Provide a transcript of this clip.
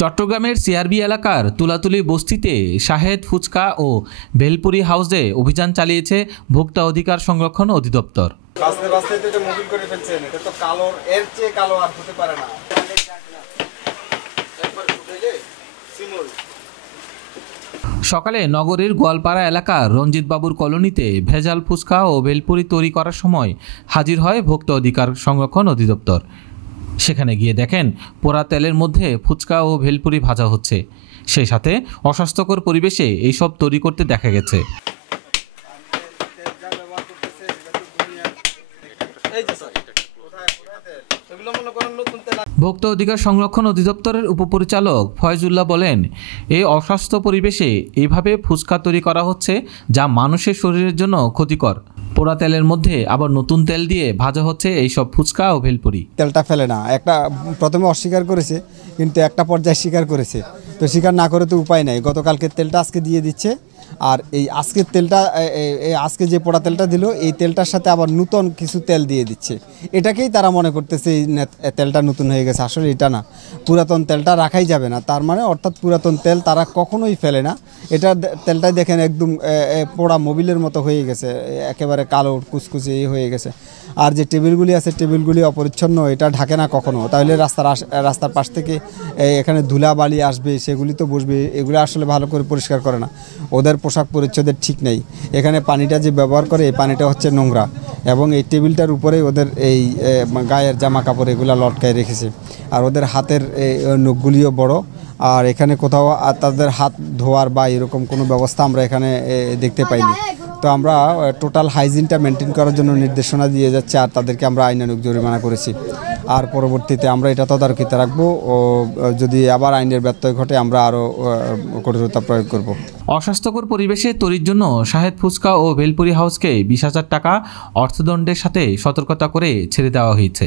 চট্টগ্রামের সিআরবি এলাকার তুলাতুলি বস্তিতে শাহেদ ফুচকা ও ভেলপুরি হাউসে অভিযান চালিয়েছে ভোক্তা অধিকার সংরক্ষণ অধিদপ্তর। সকালে নগরীর গোয়ালপাড়া এলাকার রঞ্জিত বাবুর কলোনিতে ভেজাল ফুচকা ও ভেলপুরি তৈরি করার সময় হাজির হয় ভোক্তা অধিকার সংরক্ষণ অধিদপ্তর। সেখানে গিয়ে দেখেন পোড়া তেলের মধ্যে ফুচকা ও ভেলপুরি ভাজা হচ্ছে, সেই সাথে অস্বাস্থ্যকর পরিবেশে এইসব তৈরি করতে দেখা গেছে। ভোক্তা অধিকার সংরক্ষণ অধিদপ্তরের উপপরিচালক ফয়জুল্লাহ বলেন, এই অস্বাস্থ্য পরিবেশে এইভাবে ফুচকা তৈরি করা হচ্ছে যা মানুষের শরীরের জন্য ক্ষতিকর। পোড়া তেলের মধ্যে আবার নতুন তেল দিয়ে ভাজা হচ্ছে এইসব ফুচকা ও ভেলপুরি। তেলটা ফেলে না, একটা প্রথমে অস্বীকার করেছে, কিন্তু একটা পর্যায়ে স্বীকার করেছে। তো স্বীকার না করে তো উপায় নাই, গতকালকে তেলটা আজকে দিয়ে দিচ্ছে। আর এই আজকের তেলটা, আজকে যে পোড়া তেলটা দিল, এই তেলটার সাথে আবার নতুন কিছু তেল দিয়ে দিচ্ছে। এটাকেই তারা মনে করতেছে এই তেলটা নতুন হয়ে গেছে। আসলে এটা না, পুরাতন তেলটা রাখাই যাবে না। তার মানে অর্থাৎ পুরাতন তেল তারা কখনোই ফেলে না। এটা তেলটাই দেখেন একদম পোড়া মোবিলের মতো হয়ে গেছে, একেবারে কালো কুচকুচে হয়ে গেছে। আর যে টেবিলগুলি আছে, টেবিলগুলি অপরিচ্ছন্ন, এটা ঢাকে না কখনো। তাহলে রাস্তার পাশ থেকে এখানে ধুলা বালি আসবে, সেগুলি তো বসবে, এগুলো আসলে ভালো করে পরিষ্কার করে না। ওদের পোশাক পরিচ্ছদের ঠিক নেই। এখানে পানিটা যে ব্যবহার করে, এই পানিটা হচ্ছে নোংরা, এবং এই টেবিলটার উপরে ওদের এই গায়ের জামা কাপড় এগুলো লটকায় রেখেছে। আর ওদের হাতের নখগুলিও বড়। আর এখানে কোথাও তাদের হাত ধোয়ার বা এরকম কোনো ব্যবস্থা আমরা এখানে দেখতে পাইনি। তো আমরা টোটাল হাইজিনটা মেনটেন করার জন্য নির্দেশনা দিয়ে যাচ্ছে, আর তাদেরকে আমরা আইনানুগ জরিমানা করেছি। আর পরবর্তীতে আমরা এটা তদারকিতে রাখবো, ও যদি আবার আইনের ব্যত্যয় ঘটে আমরা আরও কঠোরতা প্রয়োগ করব। অস্বাস্থ্যকর পরিবেশে তৈরির জন্য শাহেদ ফুচকা ও ভেলপুরি হাউসকে 20,000 টাকা অর্থদণ্ডের সাথে সতর্কতা করে ছেড়ে দেওয়া হয়েছে।